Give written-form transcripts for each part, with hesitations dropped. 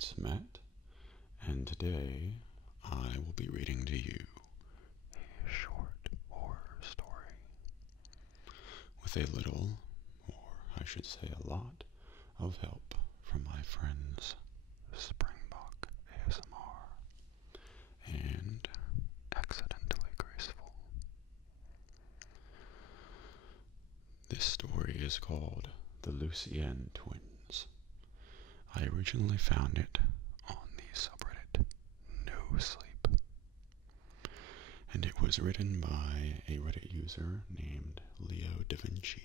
it's Matt, and today I will be reading to you a short horror story with a little, or I should say a lot, of help from my friends Springbok ASMR and Accidentally Graceful. This story is called The Lucienne Twins. I originally found it on the subreddit No Sleep, and it was written by a Reddit user named LeoDuhVinci,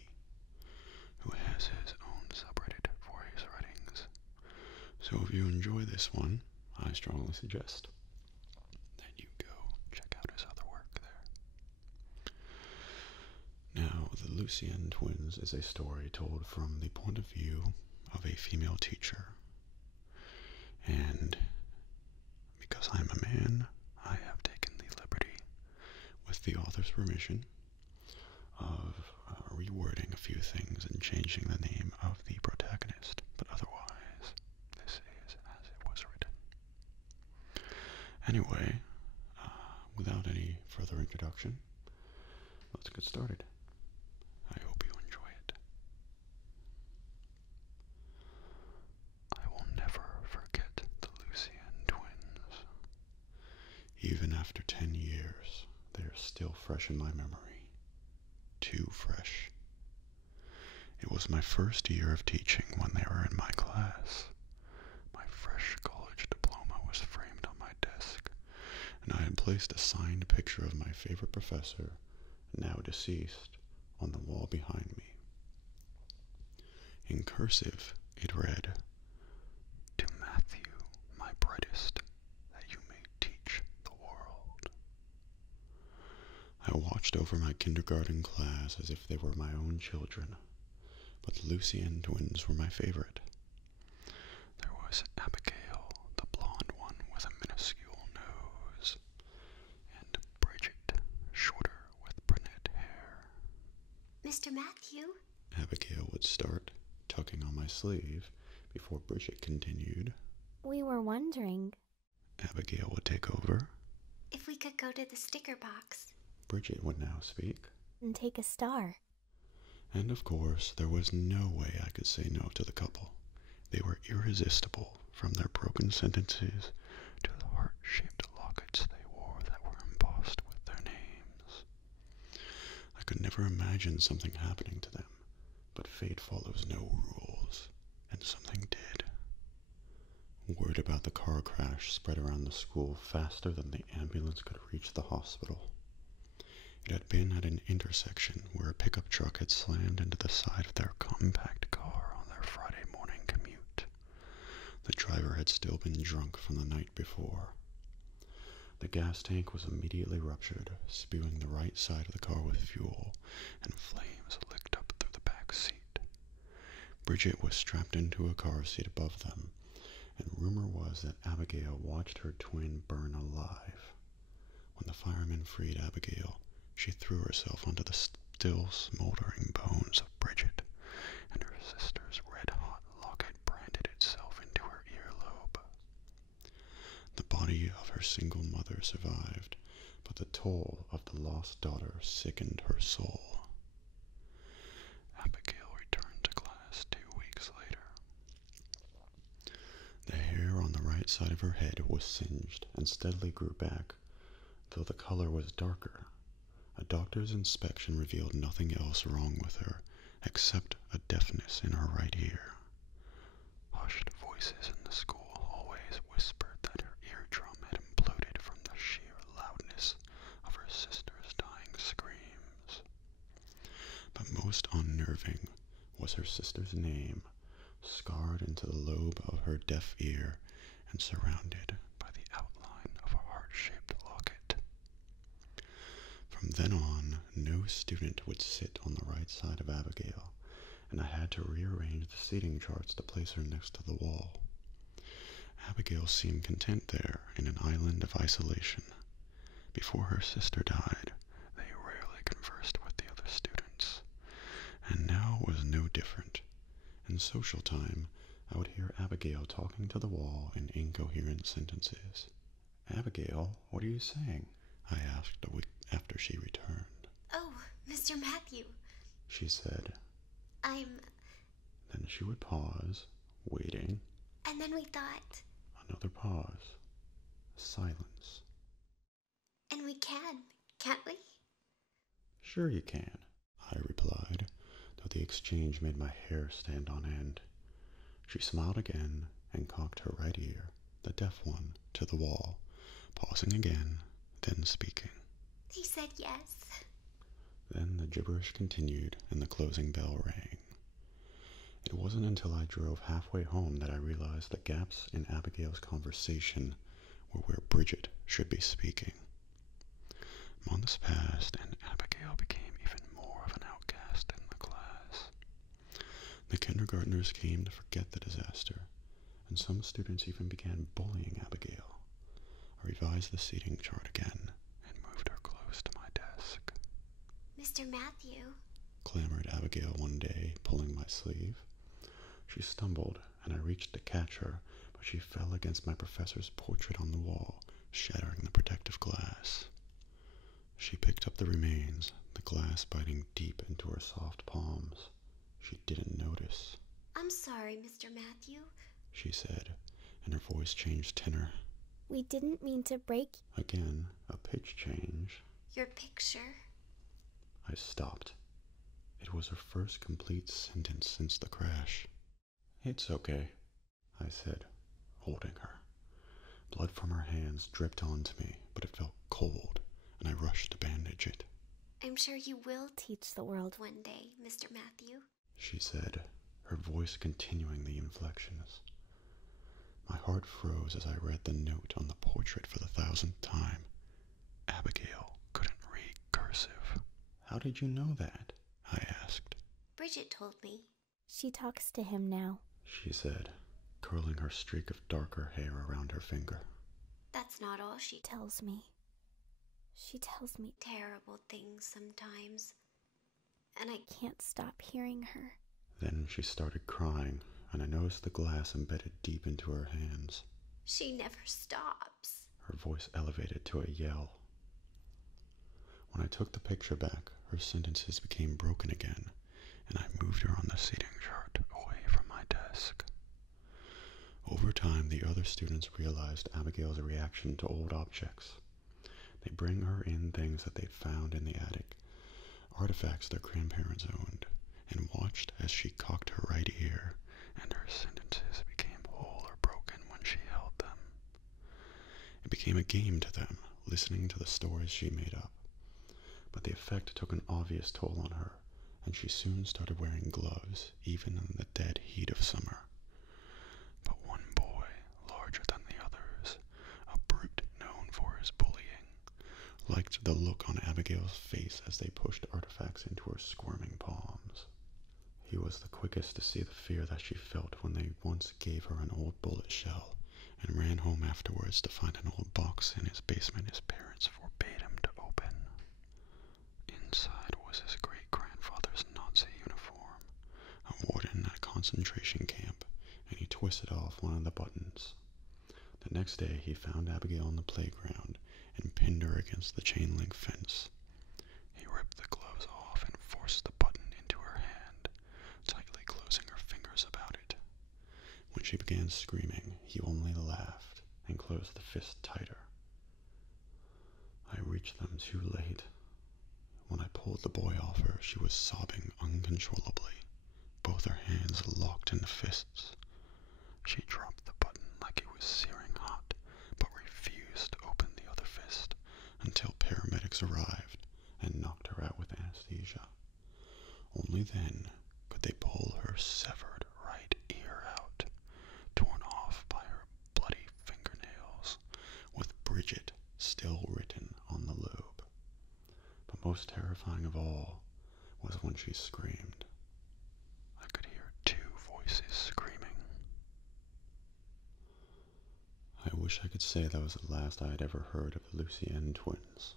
who has his own subreddit for his writings. So if you enjoy this one, I strongly suggest that you go check out his other work there. Now, The Lucienne Twins is a story told from the point of view of a female teacher, and because I'm a man, I have taken the liberty, with the author's permission, of rewording a few things and changing the name of the protagonist, but otherwise, this is as it was written. Anyway, without any further introduction, let's get started. I hope you enjoy it. I will never forget the Lucienne Twins. Even after 10 years, they are still fresh in my memory. Too fresh. It was my first year of teaching when they were in my class. My fresh college diploma was framed on my desk, and I had placed a signed picture of my favorite professor, now deceased, on the wall behind me. In cursive, it read, "To Matthew, my brightest, that you may teach the world." I watched over my kindergarten class as if they were my own children, but the Lucienne Twins were my favorite. There was Abigail, the blonde one with a minuscule nose, and Bridget, shorter with brunette hair. Mr. Matthew? Abigail would start, tugging on my sleeve, before Bridget continued. We were wondering Abigail would take over. if we could go to the sticker box Bridget would now speak. and take a star. And of course, there was no way I could say no to the couple. They were irresistible, from their broken sentences to the heart-shaped lockets they wore that were embossed with their names. I could never imagine something happening to them, but fate follows no rules, and something did. Word about the car crash spread around the school faster than the ambulance could reach the hospital. It had been at an intersection where a pickup truck had slammed into the side of their compact car on their Friday morning commute. The driver had still been drunk from the night before. The gas tank was immediately ruptured, spewing the right side of the car with fuel, and flames licked up through the back seat. Bridget was strapped into a car seat above them, and rumor was that Abigail watched her twin burn alive. When the firemen freed Abigail, she threw herself onto the still smoldering bones of Bridget, and her sister's red-hot locket branded itself into her earlobe. The body of her single mother survived, but the toll of the lost daughter sickened her soul. Abigail returned to class 2 weeks later. The hair on the right side of her head was singed and steadily grew back, though the color was darker. A doctor's inspection revealed nothing else wrong with her, except a deafness in her right ear. Hushed voices in the school hallways whispered that her eardrum had imploded from the sheer loudness of her sister's dying screams. But most unnerving was her sister's name, scarred into the lobe of her deaf ear and surrounded by the outline of a heart-shaped locket. From then on, no student would sit on the right side of Abigail, and I had to rearrange the seating charts to place her next to the wall. Abigail seemed content there, in an island of isolation. Before her sister died, they rarely conversed with the other students, and now was no different. In social time, I would hear Abigail talking to the wall in incoherent sentences. "Abigail, what are you saying?" I asked a week after she returned. "Oh, Mr. Matthew," she said. Then she would pause, waiting. And then we thought... Another pause. Silence. "And we can't we?" "Sure you can," I replied, though the exchange made my hair stand on end. She smiled again and cocked her right ear, the deaf one, to the wall, pausing again, then speaking. "They said yes." Then the gibberish continued and the closing bell rang. It wasn't until I drove halfway home that I realized the gaps in Abigail's conversation were where Bridget should be speaking. Months passed and Abigail became even more of an outcast in the class. The kindergartners came to forget the disaster, and some students even began bullying Abigail. I revised the seating chart again and moved her close to my desk. "Mr. Matthew," clamored Abigail one day, pulling my sleeve. She stumbled, and I reached to catch her, but she fell against my professor's portrait on the wall, shattering the protective glass. She picked up the remains, the glass biting deep into her soft palms. She didn't notice. "I'm sorry, Mr. Matthew," she said, and her voice changed tenor. "We didn't mean to break..." Again, a pitch change. "Your picture." I stopped. It was her first complete sentence since the crash. "It's okay," I said, holding her. Blood from her hands dripped onto me, but it felt cold, and I rushed to bandage it. "I'm sure you will teach the world one day, Mr. Matthew," she said, her voice continuing the inflections. My heart froze as I read the note on the portrait for the 1,000th time. Abigail couldn't read cursive. "How did you know that?" I asked. "Bridget told me." "She talks to him now," she said, curling her streak of darker hair around her finger. "That's not all she tells me. She tells me terrible things sometimes, and I can't stop hearing her." Then she started crying, and I noticed the glass embedded deep into her hands. "She never stops." Her voice elevated to a yell. When I took the picture back, her sentences became broken again, and I moved her on the seating chart away from my desk. Over time, the other students realized Abigail's reaction to old objects. They bring her in things that they found in the attic, artifacts their grandparents owned, and watched as she cocked her right ear, and her sentences became whole or broken when she held them. It became a game to them, listening to the stories she made up. But the effect took an obvious toll on her, and she soon started wearing gloves, even in the dead heat of summer. But one boy, larger than the others, a brute known for his bullying, liked the look on Abigail's face as they pushed artifacts into her squirming palms. He was the quickest to see the fear that she felt when they once gave her an old bullet shell, and ran home afterwards to find an old box in his basement his parents forbade him to open. Inside was his great-grandfather's Nazi uniform, a warden at a concentration camp, and he twisted off one of the buttons. The next day he found Abigail on the playground and pinned her against the chain-link fence. He ripped the gloves off and forced the button into her hand, tightly closing her fingers about it. When she began screaming, he only laughed and closed the fist tighter. I reached them too late. When I pulled the boy off her, she was sobbing uncontrollably, both her hands locked in fists. She dropped the button like it was searing hot, but refused to open the other fist until paramedics arrived and knocked her out with anesthesia. Only then could they pull her severed right ear out, torn off by her bloody fingernails, with Bridget still written on the lobe. But most terrifying of all was when she screamed. I could hear two voices screaming. I wish I could say that was the last I had ever heard of the Lucienne Twins.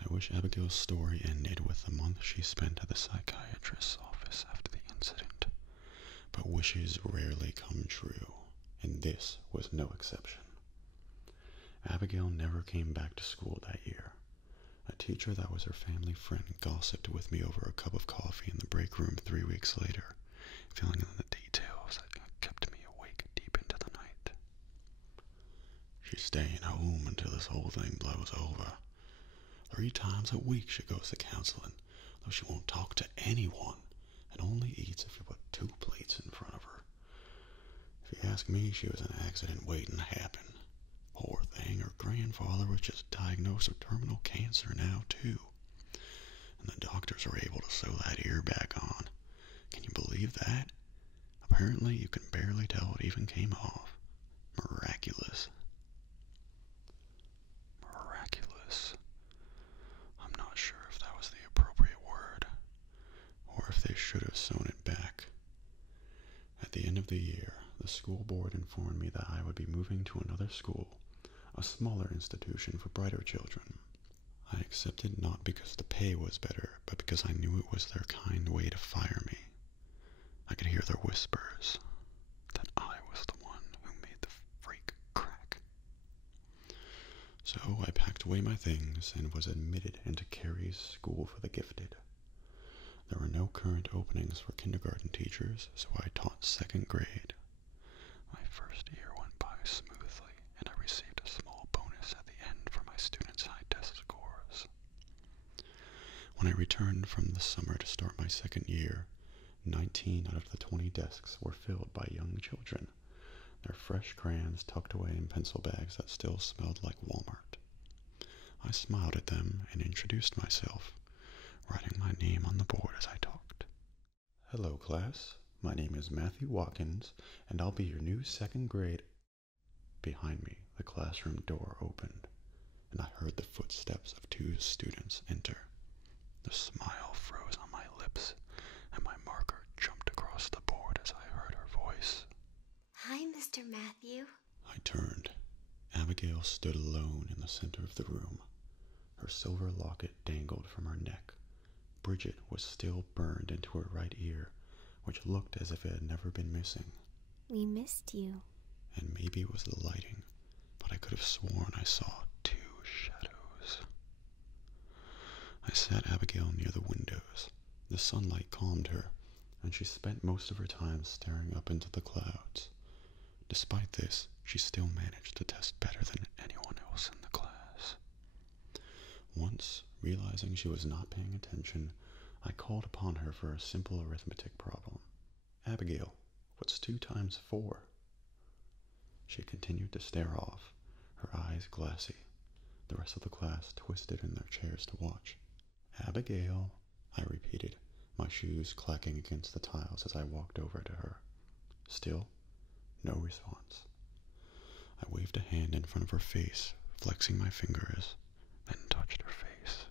I wish Abigail's story ended with the month she spent at the psychiatrist's office after the incident. But wishes rarely come true, and this was no exception. Abigail never came back to school that year. A teacher that was her family friend gossiped with me over a cup of coffee in the break room 3 weeks later, filling in the details that kept me awake deep into the night. She's staying home until this whole thing blows over. 3 times a week she goes to counseling, though she won't talk to anyone, and only eats if you put 2 plates in front of her. If you ask me, she was an accident waiting to happen. Poor thing, her grandfather was just diagnosed with terminal cancer now, too. And the doctors were able to sew that ear back on. Can you believe that? Apparently, you can barely tell it even came off. Miraculous. Miraculous. I'm not sure if that was the appropriate word, or if they should have sewn it back. At the end of the year, the school board informed me that I would be moving to another school, a smaller institution for brighter children. I accepted not because the pay was better, but because I knew it was their kind way to fire me. I could hear their whispers that I was the one who made the freak crack. So I packed away my things and was admitted into Carrie's School for the Gifted. There were no current openings for kindergarten teachers, so I taught 2nd grade. My first year went by smoothly, and I received a small bonus at the end for my students' high test scores. When I returned from the summer to start my 2nd year, 19 out of the 20 desks were filled by young children, their fresh crayons tucked away in pencil bags that still smelled like Walmart. I smiled at them and introduced myself, writing my name on the board as I talked. Hello, class. My name is Matthew Watkins, and I'll be your new 2nd grade. Behind me, the classroom door opened, and I heard the footsteps of 2 students enter. The smile froze on my lips, and my marker jumped across the board as I heard her voice. Hi, Mr. Matthew. I turned. Abigail stood alone in the center of the room. Her silver locket dangled from her neck. Bridget was still burned into her right ear, which looked as if it had never been missing. We missed you. And maybe it was the lighting, but I could have sworn I saw 2 shadows. I sat Abigail near the windows. The sunlight calmed her, and she spent most of her time staring up into the clouds. Despite this, she still managed to test better than anyone else in the class. Once, realizing she was not paying attention, I called upon her for a simple arithmetic problem. Abigail, what's 2 times 4? She continued to stare off, her eyes glassy. The rest of the class twisted in their chairs to watch. Abigail, I repeated, my shoes clacking against the tiles as I walked over to her. Still, no response. I waved a hand in front of her face, flexing my fingers, then touched her face.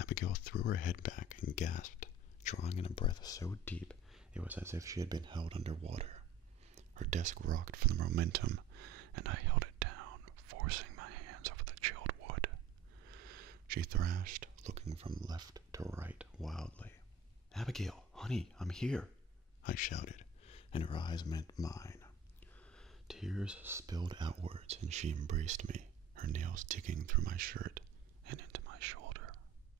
Abigail threw her head back and gasped, drawing in a breath so deep it was as if she had been held underwater. Her desk rocked from the momentum, and I held it down, forcing my hands over the chilled wood. She thrashed, looking from left to right wildly. Abigail, honey, I'm here, I shouted, and her eyes met mine. Tears spilled outwards, and she embraced me, her nails digging through my shirt and into my shoulder.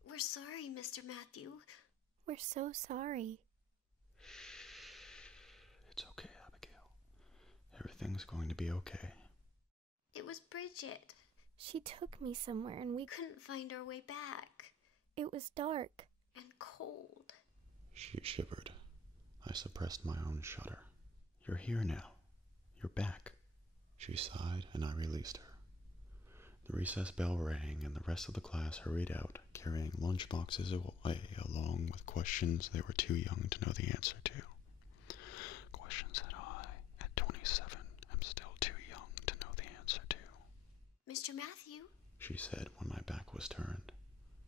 We're sorry, Mr. Matthew. We're so sorry. It's okay, Abigail. Everything's going to be okay. It was Bridget. She took me somewhere and we couldn't find our way back. It was dark and cold. She shivered. I suppressed my own shudder. You're here now. You're back. She sighed, and I released her. The recess bell rang, and the rest of the class hurried out, carrying lunchboxes away along with questions they were too young to know the answer to. Questions that I, at 27, am still too young to know the answer to. Mr. Matthew, she said when my back was turned.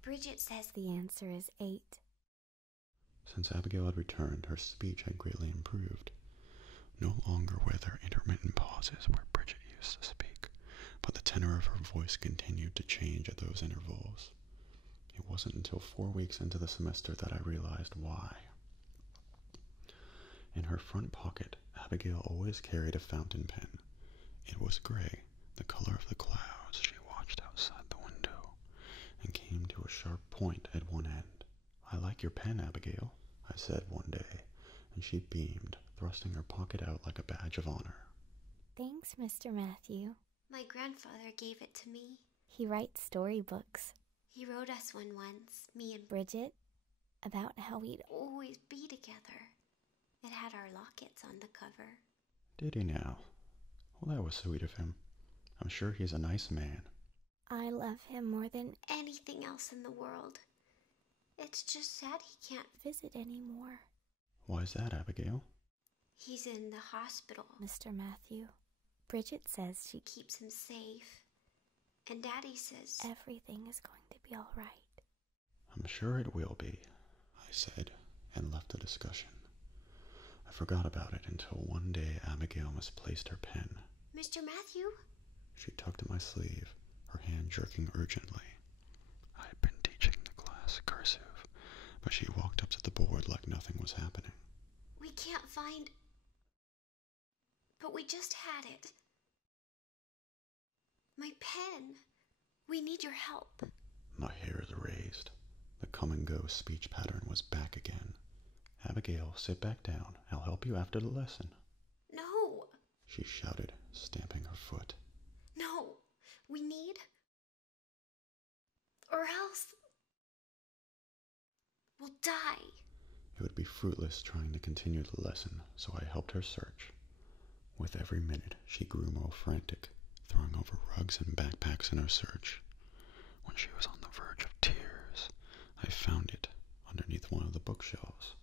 Bridget says the answer is 8. Since Abigail had returned, her speech had greatly improved. No longer were there intermittent pauses where Bridget used to speak, but the tenor of her voice continued to change at those intervals. It wasn't until 4 weeks into the semester that I realized why. In her front pocket, Abigail always carried a fountain pen. It was gray, the color of the clouds she watched outside the window, and came to a sharp point at one end. "I like your pen, Abigail," I said one day, and she beamed, thrusting her pocket out like a badge of honor. "Thanks, Mr. Matthew. My grandfather gave it to me. He writes storybooks. He wrote us one once, me and Bridget, about how we'd always be together. It had our lockets on the cover." "Did he now? Well, that was sweet of him. I'm sure he's a nice man." "I love him more than anything else in the world. It's just sad he can't visit anymore." "Why's that, Abigail?" "He's in the hospital, Mr. Matthew. Bridget says she keeps him safe. And Daddy says everything is going to be all right." "I'm sure it will be," I said, and left the discussion. I forgot about it until one day Abigail misplaced her pen. "Mr. Matthew?" She tugged at my sleeve, her hand jerking urgently. I had been teaching the class cursive, but she walked up to the board like nothing was happening. "We can't find... But we just had it. My pen. We need your help." My hairs raised. The come-and-go speech pattern was back again. "Abigail, sit back down. I'll help you after the lesson." "No, she shouted, stamping her foot. no. We need... Or else... we'll die." It would be fruitless trying to continue the lesson, so I helped her search. With every minute, she grew more frantic, throwing over rugs and backpacks in her search. When she was on the verge of tears, I found it underneath one of the bookshelves.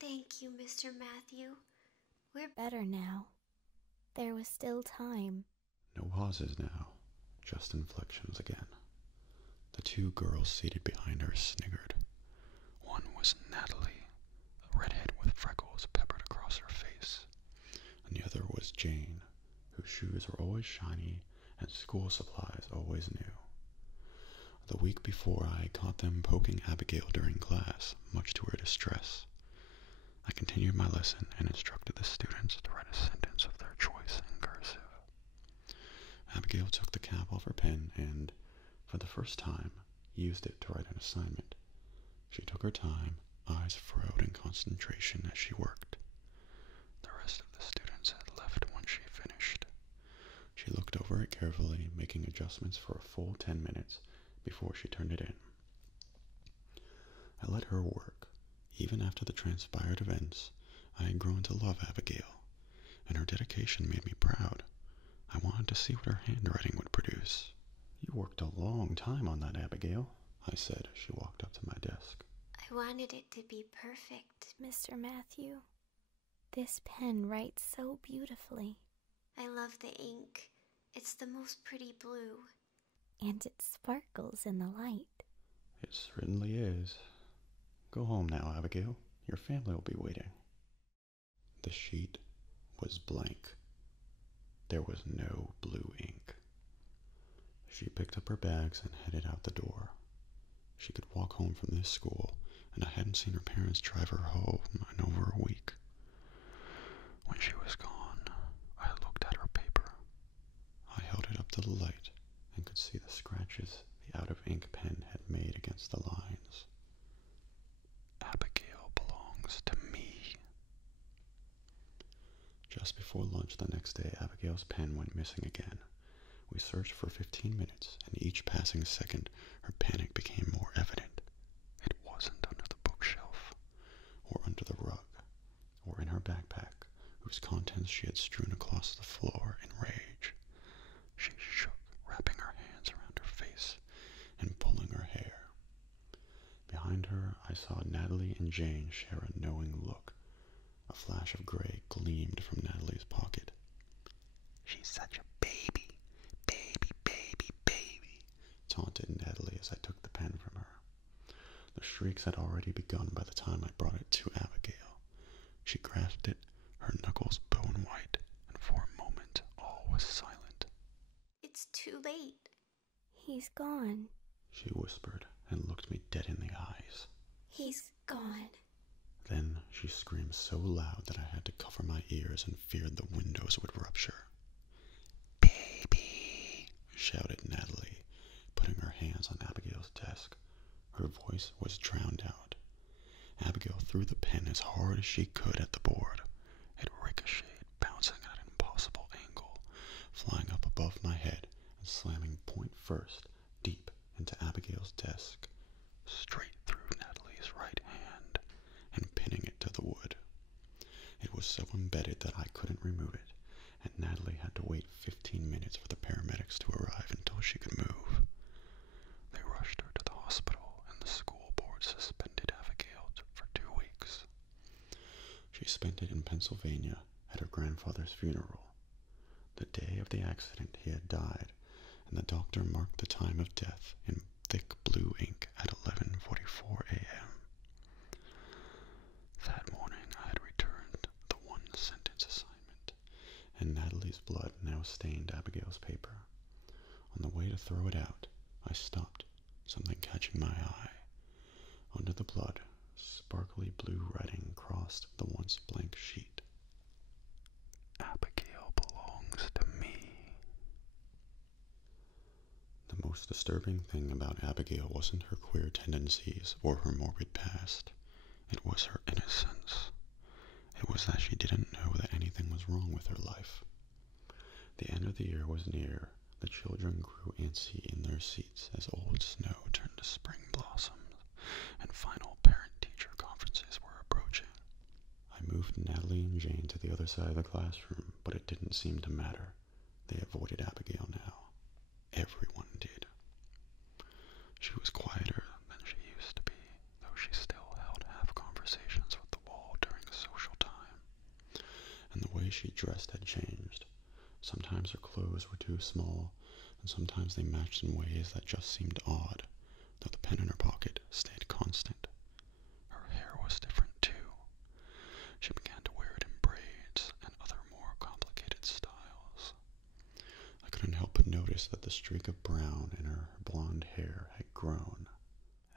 "Thank you, Mr. Matthew. We're better now. There was still time." No pauses now, just inflections again. The two girls seated behind her sniggered. One was Natalie, a redhead with freckles peppered across her face, and the other was Jane, whose shoes were always shiny and school supplies always new. The week before, I caught them poking Abigail during class, much to her distress. I continued my lesson and instructed the students to write a sentence of their choice in cursive. Abigail took the cap off her pen and, for the first time, used it to write an assignment. She took her time, eyes furrowed in concentration as she worked. The rest of the students had left when she finished. She looked over it carefully, making adjustments for a full 10 minutes before she turned it in. I let her work. Even after the transpired events, I had grown to love Abigail, and her dedication made me proud. I wanted to see what her handwriting would produce. "You worked a long time on that, Abigail," I said as she walked up to my desk. "I wanted it to be perfect, Mr. Matthew. This pen writes so beautifully. I love the ink. It's the most pretty blue. And it sparkles in the light." "It certainly is. Go home now, Abigail. Your family will be waiting." The sheet was blank. There was no blue ink. She picked up her bags and headed out the door. She could walk home from this school, and I hadn't seen her parents drive her home in over a week. When she was gone, I looked at her paper. I held it up to the light and could see the scratches the out-of-ink pen had made against the lines. "Abigail belongs to me." Just before lunch the next day, Abigail's pen went missing again. We searched for 15 minutes, and each passing second, her panic became more evident. It wasn't under the bookshelf, or under the rug, or in her backpack, whose contents she had strewn across the floor in rage. She shook, wrapping her hands around her face and pulling her hair. Behind her, I saw Natalie and Jane share a knowing look. A flash of gray gleamed from Natalie's pocket. "She's such a baby, baby," taunted Natalie as I took the pen from her. The shrieks had already begun by the time I brought it to Abigail. She grasped it, her knuckles bone white, and for a moment all was silent. "It's too late. He's gone," she whispered and looked me dead in the eyes. "He's gone." Then she screamed so loud that I had to cover my ears and feared the windows would rupture. "Baby!" shouted Natalie, putting her hands on Abigail's desk. Her voice was drowned out. Abigail threw the pen as hard as she could at the board. It ricocheted, bouncing at an impossible angle, flying up above my head and slamming point first deep into Abigail's desk, straight through Natalie's right hand, and pinning it to the wood. It was so embedded that I couldn't remove it, and Natalie had to wait 15 minutes for the paramedics to arrive until she could move. They rushed her to the hospital, and the school board suspended Abigail for 2 weeks. She spent it in Pennsylvania at her grandfather's funeral. The day of the accident, he had died, and the doctor marked the time of death in thick blue ink at 11:44 a.m. That morning I had returned the one-sentence assignment, and Natalie's blood now stained Abigail's paper. On the way to throw it out, I stopped, something catching my eye. Under the blood, sparkly blue writing crossed the once blank sheet. "Abigail belongs to me." The most disturbing thing about Abigail wasn't her queer tendencies or her morbid past. It was her innocence. It was that she didn't know that anything was wrong with her life. The end of the year was near. The children grew antsy in their seats as old snow turned to spring blossoms, and final parent-teacher conferences were approaching. I moved Natalie and Jane to the other side of the classroom, but it didn't seem to matter. They avoided Abigail now. Everyone did. She was quieter than she used to be, though she still held half conversations with the wall during social time. And the way she dressed had changed. Sometimes her clothes were too small, and sometimes they matched in ways that just seemed odd, though the pen in her pocket stayed constant. Her hair was different too. She began to wear it in braids and other more complicated styles. I couldn't help but notice that the streak of brown in her blonde hair had grown.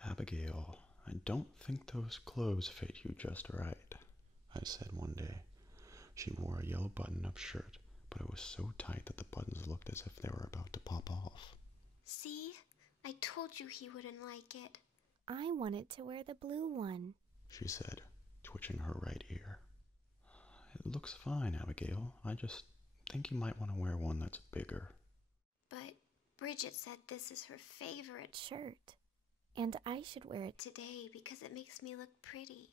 "Abigail, I don't think those clothes fit you just right," I said one day. She wore a yellow button-up shirt, but it was so tight that the buttons looked as if they were about to pop off. "See? I told you he wouldn't like it." "I wanted to wear the blue one," she said, twitching her right ear. "It looks fine, Abigail. I just think you might want to wear one that's bigger." "But Bridget said this is her favorite shirt, and I should wear it today because it makes me look pretty."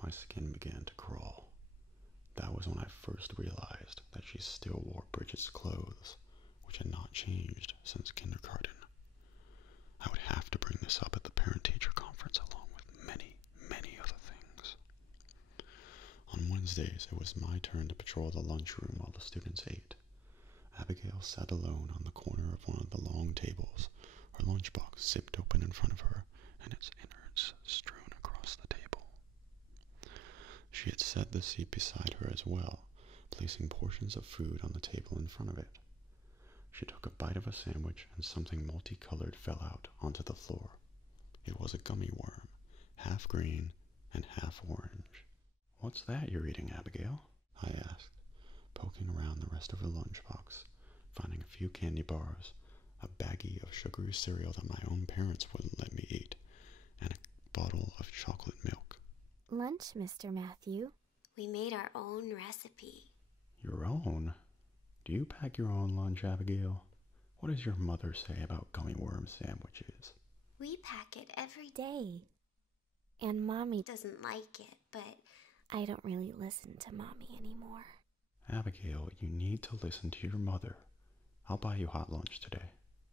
My skin began to crawl. That was when I first realized that she still wore Bridget's clothes, which had not changed since kindergarten. I would have to bring this up at the parent-teacher conference along with many, many other things. On Wednesdays, it was my turn to patrol the lunchroom while the students ate. Abigail sat alone on the corner of one of the long tables, her lunchbox zipped open in front of her, and its innards strewn across the table. She had set the seat beside her as well, placing portions of food on the table in front of it. She took a bite of a sandwich, and something multicolored fell out onto the floor. It was a gummy worm, half green and half orange. "What's that you're eating, Abigail?" I asked, poking around the rest of her lunchbox, finding a few candy bars, a baggie of sugary cereal that my own parents wouldn't let me eat, and a bottle of chocolate milk. "Lunch, Mr. Matthew. We made our own recipe." "Your own? Do you pack your own lunch, Abigail? What does your mother say about gummy worm sandwiches?" "We pack it every day. And Mommy doesn't like it, but I don't really listen to Mommy anymore." "Abigail, you need to listen to your mother. I'll buy you hot lunch today."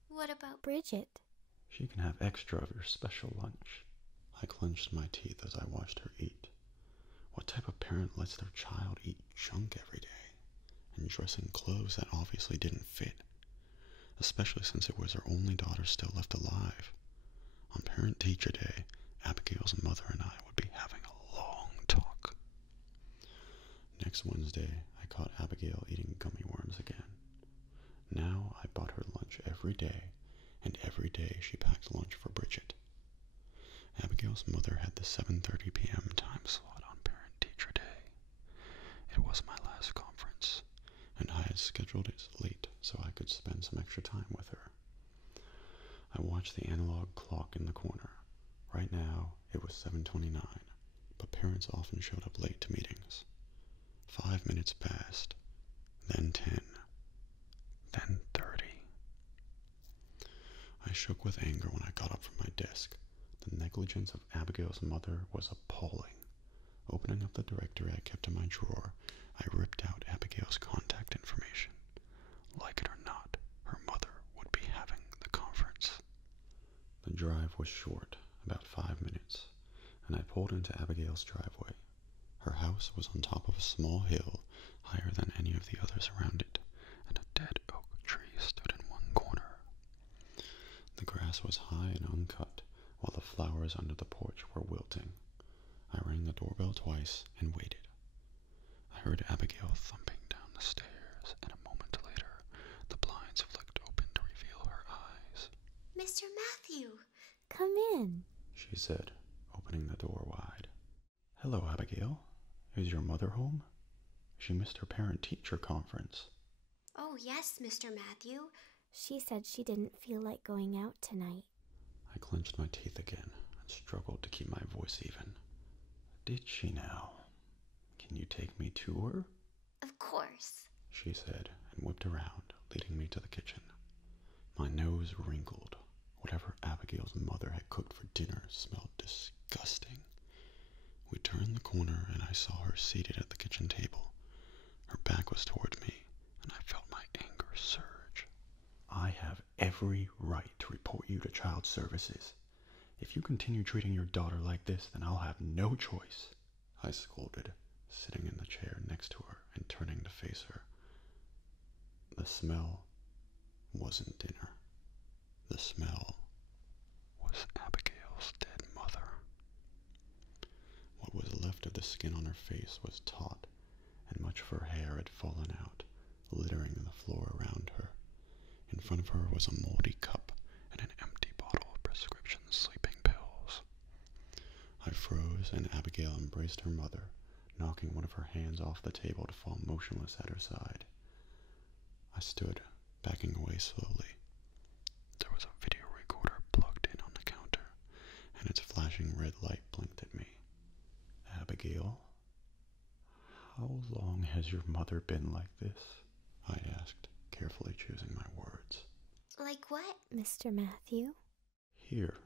"What about Bridget?" "She can have extra of your special lunch." I clenched my teeth as I watched her eat. What type of parent lets their child eat junk every day, and dress in clothes that obviously didn't fit, especially since it was her only daughter still left alive? On Parent-Teacher Day, Abigail's mother and I would be having a long talk. Next Wednesday, I caught Abigail eating gummy worms again. Now I bought her lunch every day, and every day she packed lunch for Bridget. Abigail's mother had the 7:30 p.m. time slot It was my last conference, and I had scheduled it late so I could spend some extra time with her. I watched the analog clock in the corner. Right now, it was 7:29, but parents often showed up late to meetings. 5 minutes passed, then 10, then 30. I shook with anger when I got up from my desk. The negligence of Abigail's mother was appalling. Opening up the directory I kept in my drawer, I ripped out Abigail's contact information. Like it or not, her mother would be having the conference. The drive was short, about 5 minutes, and I pulled into Abigail's driveway. Her house was on top of a small hill, higher than any of the others around it, and a dead oak tree stood in one corner. The grass was high and uncut, while the flowers under the porch were wilting. I rang the doorbell twice and waited. I heard Abigail thumping down the stairs, and a moment later, the blinds flicked open to reveal her eyes. Mr. Matthew, come in, she said, opening the door wide. Hello, Abigail. Is your mother home? She missed her parent-teacher conference. Oh, yes, Mr. Matthew. She said she didn't feel like going out tonight. I clenched my teeth again and struggled to keep my voice even. Did she now? Can you take me to her? Of course, she said, and whipped around, leading me to the kitchen. My nose wrinkled. Whatever Abigail's mother had cooked for dinner smelled disgusting. We turned the corner and I saw her seated at the kitchen table. Her back was towards me, and I felt my anger surge. I have every right to report you to child services. If you continue treating your daughter like this, then I'll have no choice, I scolded, sitting in the chair next to her and turning to face her. The smell wasn't dinner. The smell was Abigail's dead mother. What was left of the skin on her face was taut, and much of her hair had fallen out, littering the floor around her. In front of her was a moldy cup and an empty bottle of prescription sleeping pills. I froze, and Abigail embraced her mother, knocking one of her hands off the table to fall motionless at her side. I stood, backing away slowly. There was a video recorder plugged in on the counter, and its flashing red light blinked at me. Abigail, how long has your mother been like this? I asked, carefully choosing my words. Like what, Mr. Matthew? Here,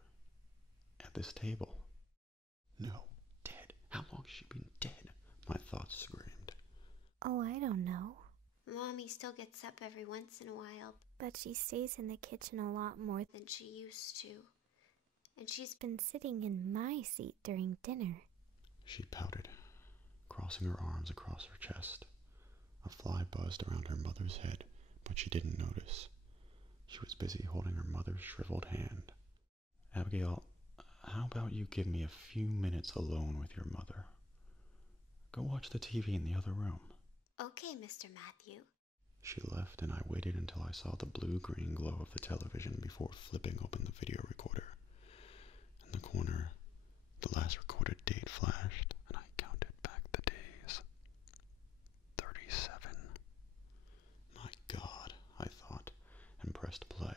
at this table. No, dead. How long has she been dead? My thoughts screamed. Oh, I don't know. Mommy still gets up every once in a while, but she stays in the kitchen a lot more than she used to. And she's been sitting in my seat during dinner. She pouted, crossing her arms across her chest. A fly buzzed around her mother's head, but she didn't notice. She was busy holding her mother's shriveled hand. Abigail, how about you give me a few minutes alone with your mother? Go watch the TV in the other room. Okay, Mr. Matthew. She left, and I waited until I saw the blue-green glow of the television before flipping open the video recorder. In the corner, the last recorded date flashed, and I counted back the days. 37. My God, I thought, and pressed play.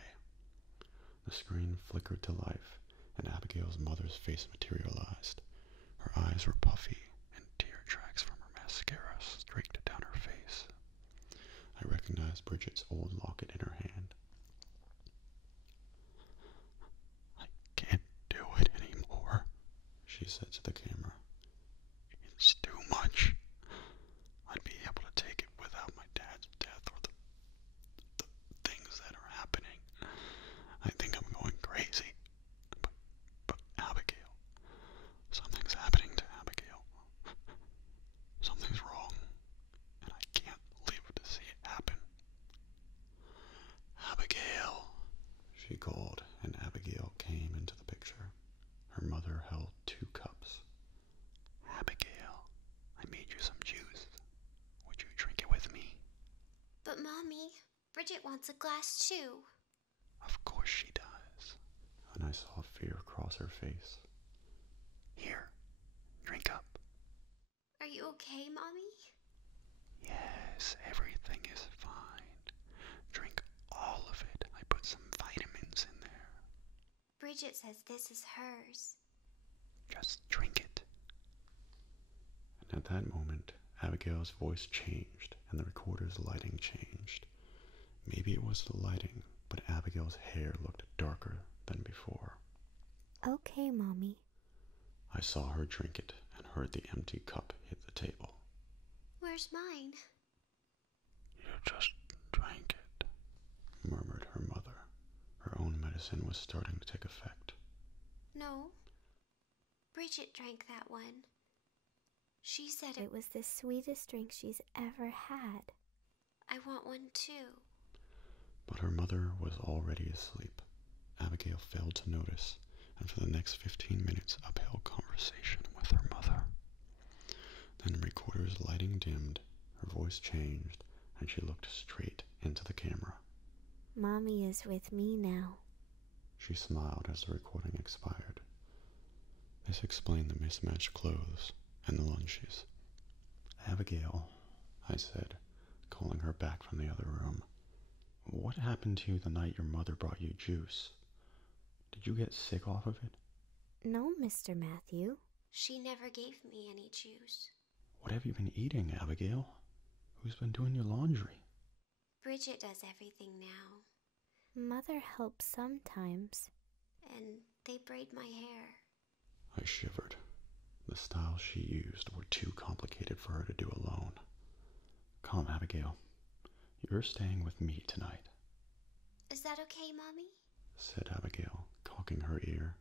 The screen flickered to life, and Abigail's mother's face materialized. Her eyes were puffy, and tear tracks from her mascara streaked down her face. I recognized Bridget's old locket in her hand. I can't do it anymore, she said to the camera. It's too much. I'd be able to take it without my dad's death or the things that are happening. I think I'm going crazy. But Abigail, something's happening to Abigail. Something's wrong, and I can't live to see it happen. Abigail, she called, and Abigail came into the picture. Her mother held 2 cups. Abigail, I made you some juice. Would you drink it with me? But Mommy, Bridget wants a glass too. Of course she does. And I saw fear cross her face. Here, drink up. Are you okay, Mommy? Yes, everything is fine. Drink all of it. I put some vitamins in there. Bridget says this is hers. Just drink it. And at that moment, Abigail's voice changed and the recorder's lighting changed. Maybe it was the lighting, but Abigail's hair looked darker than before. Okay, Mommy. I saw her drink it and heard the empty cup hit the table. Where's mine? You just drank it, murmured her mother. Her own medicine was starting to take effect. No. Bridget drank that one. She said it was the sweetest drink she's ever had. I want one too. But her mother was already asleep. Abigail failed to notice, and for the next 15 minutes upheld conversation with her mother. Then the recorder's lighting dimmed, her voice changed, and she looked straight into the camera. Mommy is with me now. She smiled as the recording expired. This explained the mismatched clothes and the lunches. Abigail, I said, calling her back from the other room. What happened to you the night your mother brought you juice? Did you get sick off of it? No, Mr. Matthew. She never gave me any juice. What have you been eating, Abigail? Who's been doing your laundry? Bridget does everything now. Mother helps sometimes. And they braid my hair. I shivered. The styles she used were too complicated for her to do alone. Come, Abigail. You're staying with me tonight. Is that okay, Mommy? Said Abigail, cocking her ear.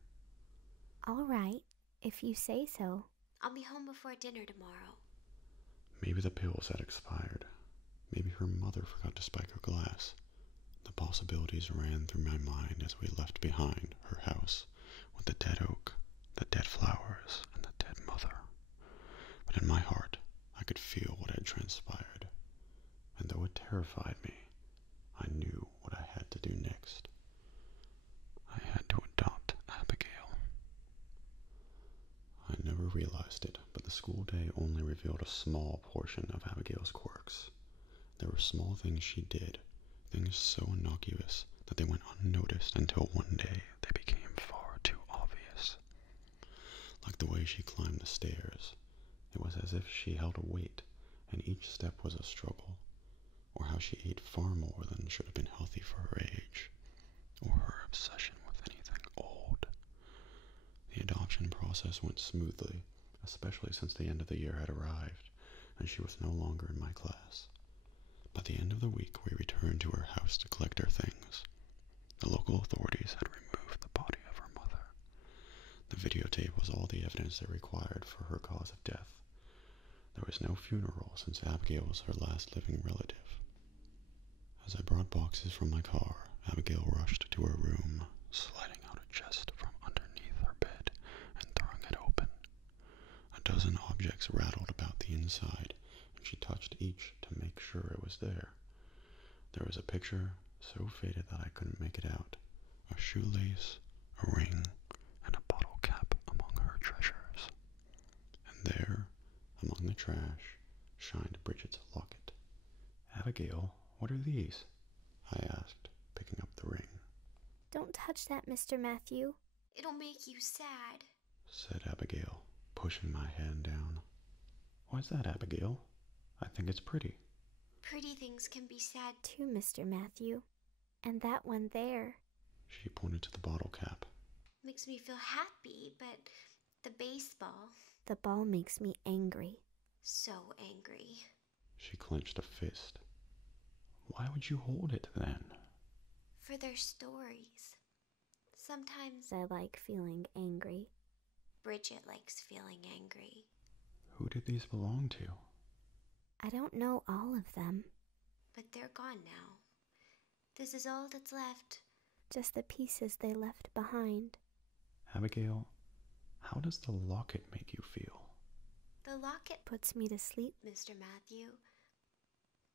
All right, if you say so. I'll be home before dinner tomorrow. Maybe the pills had expired. Maybe her mother forgot to spike her glass. The possibilities ran through my mind as we left behind her house with the dead oak, the dead flowers, and the dead mother. But in my heart, I could feel what had transpired. And though it terrified me, I knew what I had to do next. I had to adopt Abigail. I never realized it, but the school day only revealed a small portion of Abigail's quirks. There were small things she did, things so innocuous that they went unnoticed until one day they became far too obvious. Like the way she climbed the stairs, it was as if she held a weight, and each step was a struggle. Or how she ate far more than should have been healthy for her age, or her obsession with anything old. The adoption process went smoothly, especially since the end of the year had arrived, and she was no longer in my class. By the end of the week, we returned to her house to collect our things. The local authorities had removed the body of her mother. The videotape was all the evidence they required for her cause of death. There was no funeral since Abigail was her last living relative. As I brought boxes from my car, Abigail rushed to her room, sliding out a chest from underneath her bed and throwing it open. A dozen objects rattled about the inside, and she touched each to make sure it was there. There was a picture so faded that I couldn't make it out, a shoelace, a ring, and a bottle cap among her treasures. And there, among the trash, shined Bridget's locket. Abigail, what are these? I asked, picking up the ring. Don't touch that, Mr. Matthew. It'll make you sad, said Abigail, pushing my hand down. Why's that, Abigail? I think it's pretty. Pretty things can be sad too, Mr. Matthew. And that one there. She pointed to the bottle cap. Makes me feel happy, but the baseball. The ball makes me angry. So angry. She clenched a fist. Why would you hold it then? For their stories. Sometimes I like feeling angry. Bridget likes feeling angry. Who did these belong to? I don't know all of them. But they're gone now. This is all that's left. Just the pieces they left behind. Abigail, how does the locket make you feel? The locket puts me to sleep, Mr. Matthew.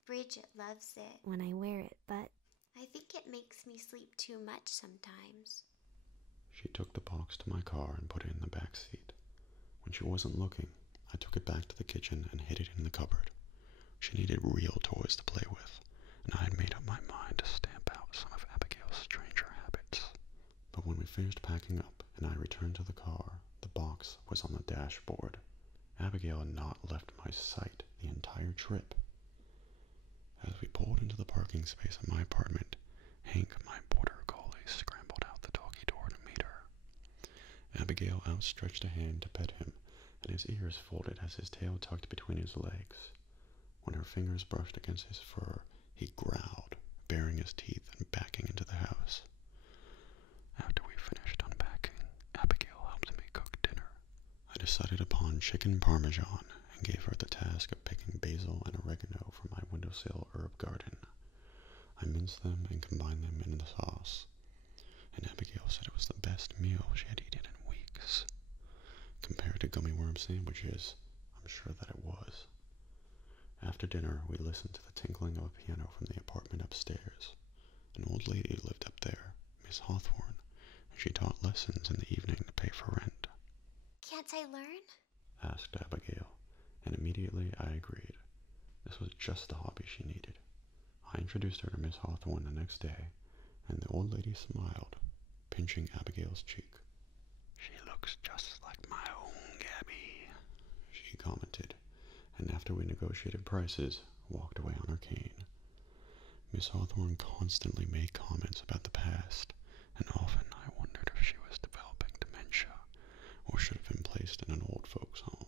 Bridget loves it when I wear it, but I think it makes me sleep too much sometimes. She took the box to my car and put it in the back seat. When she wasn't looking, I took it back to the kitchen and hid it in the cupboard. She needed real toys to play with, and I had made up my mind to stamp out some of Abigail's stranger habits. But when we finished packing up and I returned to the car, the box was on the dashboard. Abigail had not left my sight the entire trip. As we pulled into the parking space of my apartment, Hank, my border collie, scrambled out the doggy door to meet her. Abigail outstretched a hand to pet him, and his ears folded as his tail tucked between his legs. When her fingers brushed against his fur, he growled, baring his teeth and backing into the house. After we finished unpacking, Abigail helped me cook dinner. I decided upon chicken parmesan and gave her the task of picking basil and oregano from my windowsill herb garden. I minced them and combined them in the sauce, and Abigail said it was the best meal she had eaten in weeks. Compared to gummy worm sandwiches, I'm sure that it was. After dinner, we listened to the tinkling of a piano from the apartment upstairs. An old lady lived up there, Miss Hawthorne, and she taught lessons in the evening to pay for rent. Can't I learn? Asked Abigail, and immediately I agreed. This was just the hobby she needed. I introduced her to Miss Hawthorne the next day, and the old lady smiled, pinching Abigail's cheek. "She looks just like my own Gabby," she commented, and after we negotiated prices, walked away on her cane. Miss Hawthorne constantly made comments about the past, and often I wondered if she was developing dementia, or should have been placed in an old folks' home.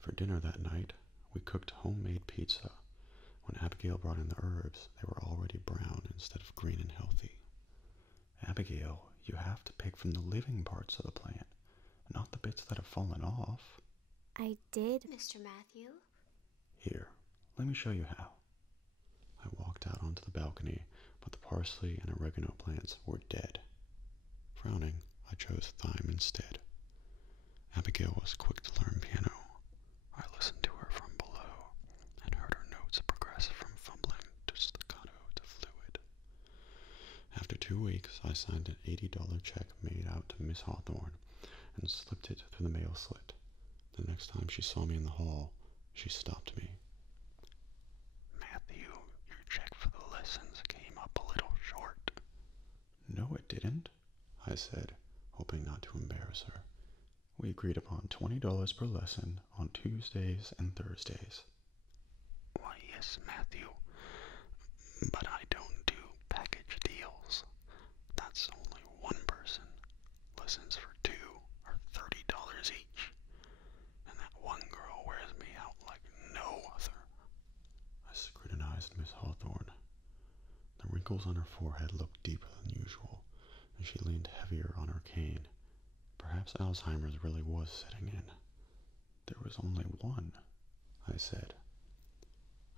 For dinner that night, we cooked homemade pizza. When Abigail brought in the herbs, they were already brown instead of green and healthy. "Abigail, you have to pick from the living parts of the plant, not the bits that have fallen off." "I did, Mr. Matthew." "Here, let me show you how." I walked out onto the balcony, but the parsley and oregano plants were dead. Frowning, I chose thyme instead. Abigail was quick to learn piano. I listened to her from below, and heard her notes progress from fumbling to staccato to fluid. After 2 weeks, I signed an $80 check made out to Miss Hawthorne and slipped it through the mail slit. The next time she saw me in the hall, she stopped me. "Matthew, your check for the lessons came up a little short." "No, it didn't," I said, hoping not to embarrass her. "We agreed upon $20 per lesson on Tuesdays and Thursdays." "Why, yes, Matthew, but I don't do package deals. That's only one person. Lessons for 2 are $30 each. And that one girl wears me out like no other." I scrutinized Miss Hawthorne. The wrinkles on her forehead looked deeper than usual, and she leaned heavier on her cane. Perhaps Alzheimer's really was setting in. "There was only one," I said.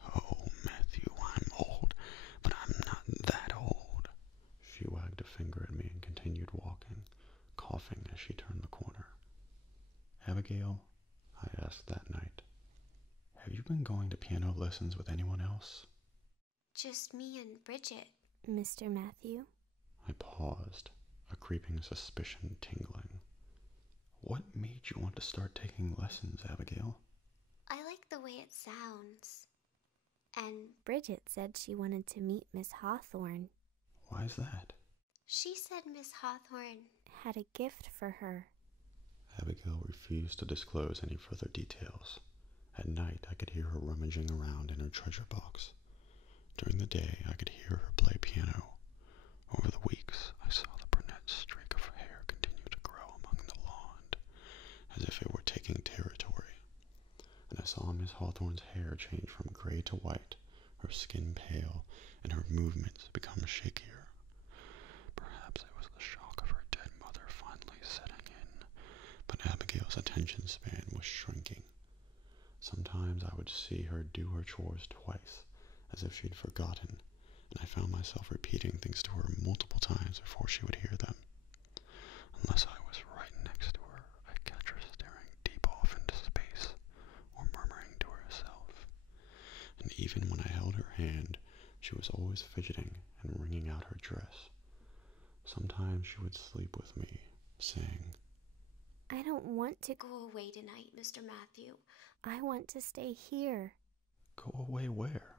"Oh, Matthew, I'm old, but I'm not that old." She wagged a finger at me and continued walking, coughing as she turned the corner. "Abigail," I asked that night, "have you been going to piano lessons with anyone else?" "Just me and Bridget, Mr. Matthew." I paused, a creeping suspicion tingling. "What made you want to start taking lessons, Abigail?" "I like the way it sounds. And Bridget said she wanted to meet Miss Hawthorne." "Why's that?" "She said Miss Hawthorne had a gift for her." Abigail refused to disclose any further details. At night, I could hear her rummaging around in her treasure box. During the day, I could hear her play piano. Over the weeks, I saw the brunette streak of her hair continue to grow among the lawn, as if it were taking territory. And I saw Miss Hawthorne's hair change from gray to white, her skin pale, and her movements become shakier. Perhaps it was the shock of her dead mother finally setting in, but Abigail's attention span was shrinking. Sometimes I would see her do her chores twice, as if she'd forgotten, and I found myself repeating things to her multiple times before she would hear them. Unless I was right next to her, I'd catch her staring deep off into space, or murmuring to herself. And even when I held her hand, she was always fidgeting and wringing out her dress. Sometimes she would sleep with me, saying, I don't want to go away tonight, Mr. Matthew. I want to stay here. Go away where?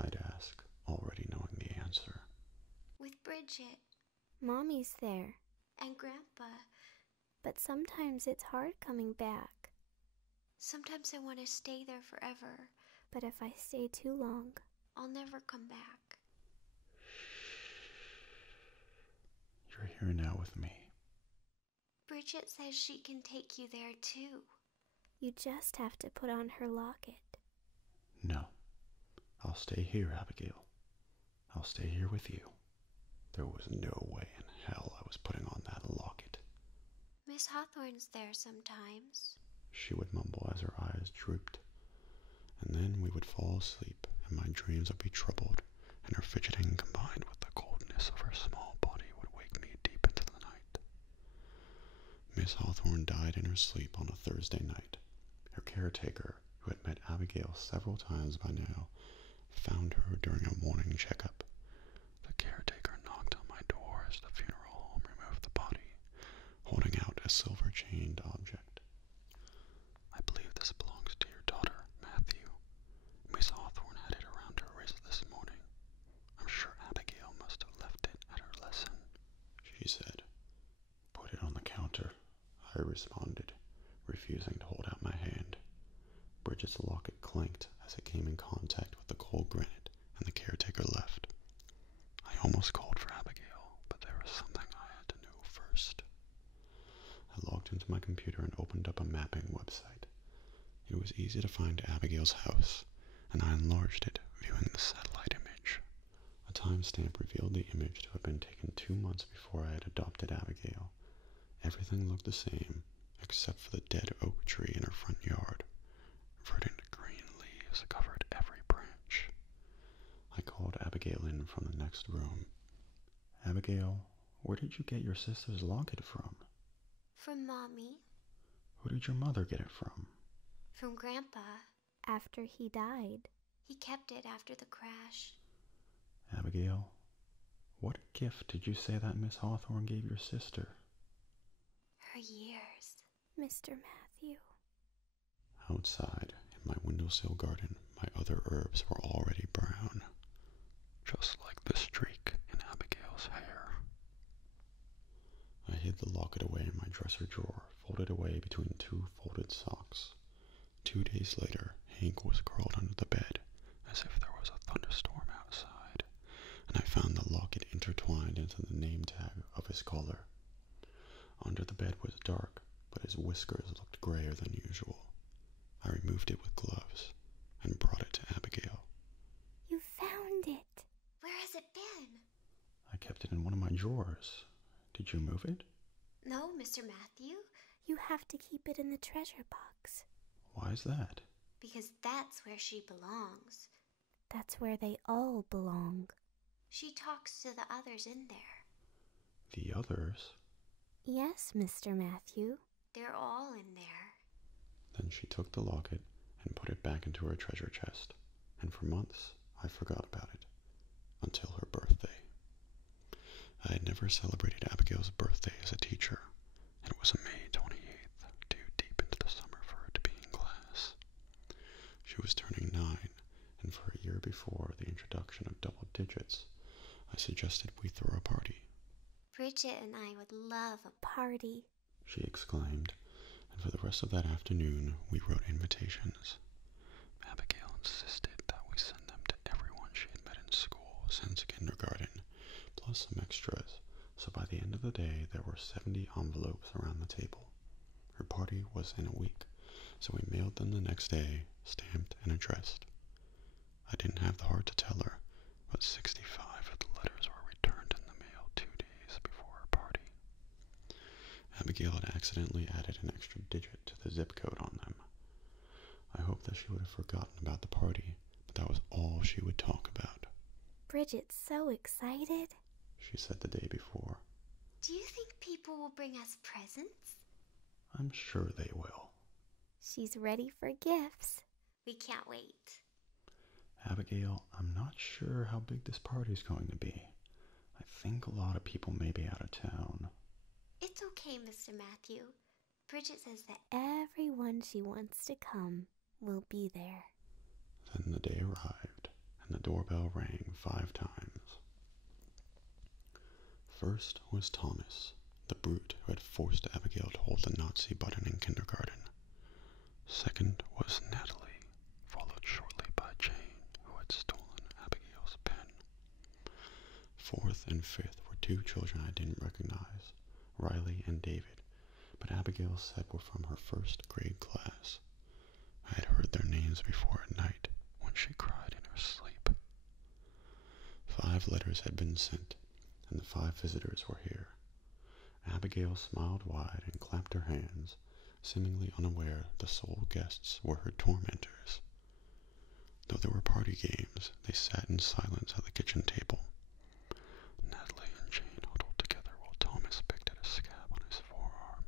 I'd ask, already knowing the answer. With Bridget. Mommy's there. And Grandpa. But sometimes it's hard coming back. Sometimes I want to stay there forever. But if I stay too long, I'll never come back. You're here now with me. Bridget says she can take you there too. You just have to put on her locket. No. I'll stay here, Abigail. I'll stay here with you. There was no way in hell I was putting on that locket. Miss Hawthorne's there sometimes, she would mumble as her eyes drooped. And then we would fall asleep, and my dreams would be troubled, and her fidgeting combined with the coldness of her small body would wake me deep into the night. Miss Hawthorne died in her sleep on a Thursday night. Her caretaker, who had met Abigail several times by now, found her during a morning checkup. The caretaker knocked on my door as the funeral home removed the body, holding out a silver-chained object. I believe this belongs to your daughter, Matthew. Miss Hawthorne had it around her wrist this morning. I'm sure Abigail must have left it at her lesson, she said. Put it on the counter, I responded, refusing to hold out my hand. Bridget's locket clanked as it came in contact with the cold granite, and the caretaker left. I almost called for Abigail, but there was something I had to know first. I logged into my computer and opened up a mapping website. It was easy to find Abigail's house, and I enlarged it, viewing the satellite image. A timestamp revealed the image to have been taken 2 months before I had adopted Abigail. Everything looked the same, except for the dead oak tree in her front yard. Verdant green leaves covered every branch. I called Abigail in from the next room. Abigail, where did you get your sister's locket from? From Mommy. Who did your mother get it from? From Grandpa. After he died. He kept it after the crash. Abigail, what gift did you say that Miss Hawthorne gave your sister? Her years, Mr. Matthew. Outside, in my windowsill garden, my other herbs were already brown, just like the streak in Abigail's hair. I hid the locket away in my dresser drawer, folded away between 2 folded socks. 2 days later, Hank was curled under the bed, as if there was a thunderstorm outside, and I found the locket intertwined into the name tag of his collar. Under the bed was dark, but his whiskers looked grayer than usual. I removed it with gloves and brought it to Abigail. You found it. Where has it been? I kept it in one of my drawers. Did you move it? No, Mr. Matthew. You have to keep it in the treasure box. Why is that? Because that's where she belongs. That's where they all belong. She talks to the others in there. The others? Yes, Mr. Matthew. They're all in there. Then she took the locket and put it back into her treasure chest, and for months I forgot about it, until her birthday. I had never celebrated Abigail's birthday as a teacher. It was May 28th, too deep into the summer for her to be in class. She was turning 9, and for a year before the introduction of double digits, I suggested we throw a party. Bridget and I would love a party, she exclaimed, and for the rest of that afternoon we wrote invitations. Abigail insisted that we send them to everyone she had met in school since kindergarten, plus some extras, so by the end of the day there were 70 envelopes around the table. Her party was in a week, so we mailed them the next day, stamped and addressed. I didn't have the heart to tell her, but 65 of the letters were returned in the mail 2 days before her party. Abigail had accidentally added an extra digit to the zip code on them. I hoped that she would have forgotten about the party, but that was all she would talk about. Bridget's so excited, she said the day before. Do you think people will bring us presents? I'm sure they will. She's ready for gifts. We can't wait. Abigail, I'm not sure how big this party's going to be. I think a lot of people may be out of town. It's okay, Mr. Matthew. Bridget says that everyone she wants to come will be there. Then the day arrived, and the doorbell rang 5 times. First was Thomas, the brute who had forced Abigail to hold the Nazi button in kindergarten. Second was Natalie, followed shortly by Jane, who had stolen Abigail's pen. Fourth and fifth were 2 children I didn't recognize, Riley and David, but Abigail said were from her 1st grade class. I had heard their names before at night when she cried in her sleep. 5 letters had been sent, and the 5 visitors were here. Abigail smiled wide and clapped her hands, seemingly unaware the sole guests were her tormentors. Though there were party games, they sat in silence at the kitchen table. Natalie and Jane huddled together while Thomas picked at a scab on his forearm.